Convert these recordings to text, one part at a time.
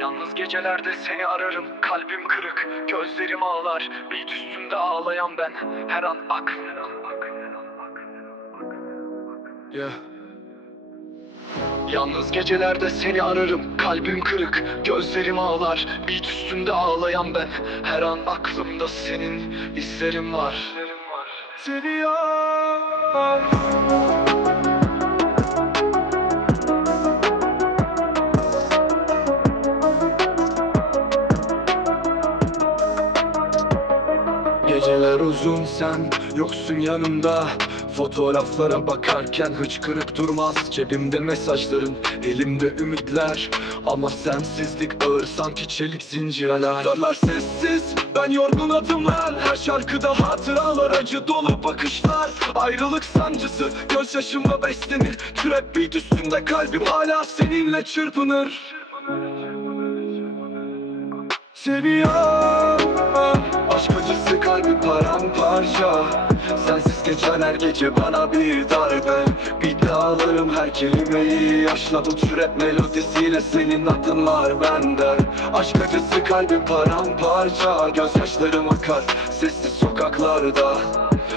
Yalnız gecelerde seni ararım Kalbim kırık, gözlerim ağlar Beat üstünde ağlayan ben Her an ak. Yeah. Yalnız gecelerde seni ararım Kalbim kırık, gözlerim ağlar Beat üstünde ağlayan ben Her an aklımda senin izlerim var. Seni yar Geceler uzun sen yoksun yanımda. Fotoğraflara bakarken hıçkırık durmaz Cebimde mesajların elimde ümitler. Ama sensizlik ağır sanki çelik zincir alar Darlar sessiz ben yorgun adımlar. Her şarkıda hatıralar acı dolu bakışlar. Ayrılık sancısı gözyaşımla beslenir. Trap beat üstünde kalbim hala seninle çırpınır. Seviyorum kalbi paramparça. Sensiz geçen her gece bana bir darbe Bir dağlarım her kelimeyi. Yaşla bu türet melodisiyle senin adın var bende. Aşk acısı kalbi paramparça. Gözyaşlarım akar sessiz sokaklarda.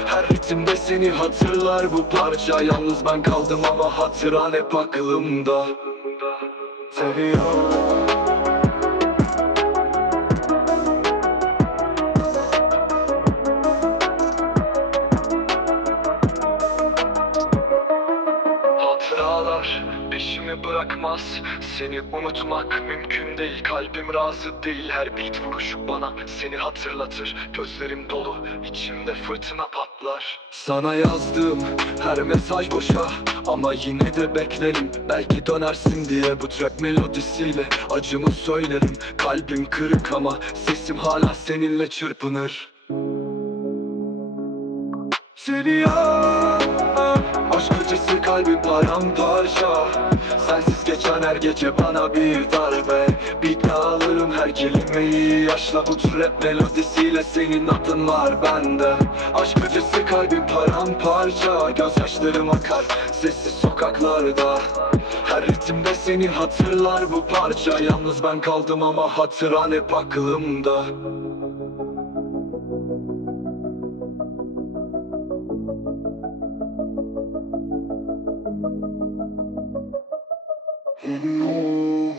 Her ritimde seni hatırlar bu parça. Yalnız ben kaldım ama hatıran hep aklımda. Seviyorum Hatıralar peşimi bırakmaz. Seni unutmak mümkün değil. Kalbim razı değil. Her beat vuruşu bana Seni hatırlatır. Gözlerim dolu. İçimde fırtına patlar. Sana yazdığım her mesaj boşa. Ama yine de beklerim. Belki dönersin diye bu trap melodisiyle Acımı söylerim. Kalbim kırık ama sesim hala seninle çırpınır. Seni ya Aşk acısı kalbim paramparça Sensiz geçen her gece bana bir darbe. Bir dağılırım her kelimeyi. Yaşla bu rap melodisiyle senin adın var bende. Aşk acısı kalbim paramparça Gözyaşlarım akar sessiz sokaklarda. Her ritimde seni hatırlar bu parça. Yalnız ben kaldım ama hatıran hep aklımda Mm-hmm.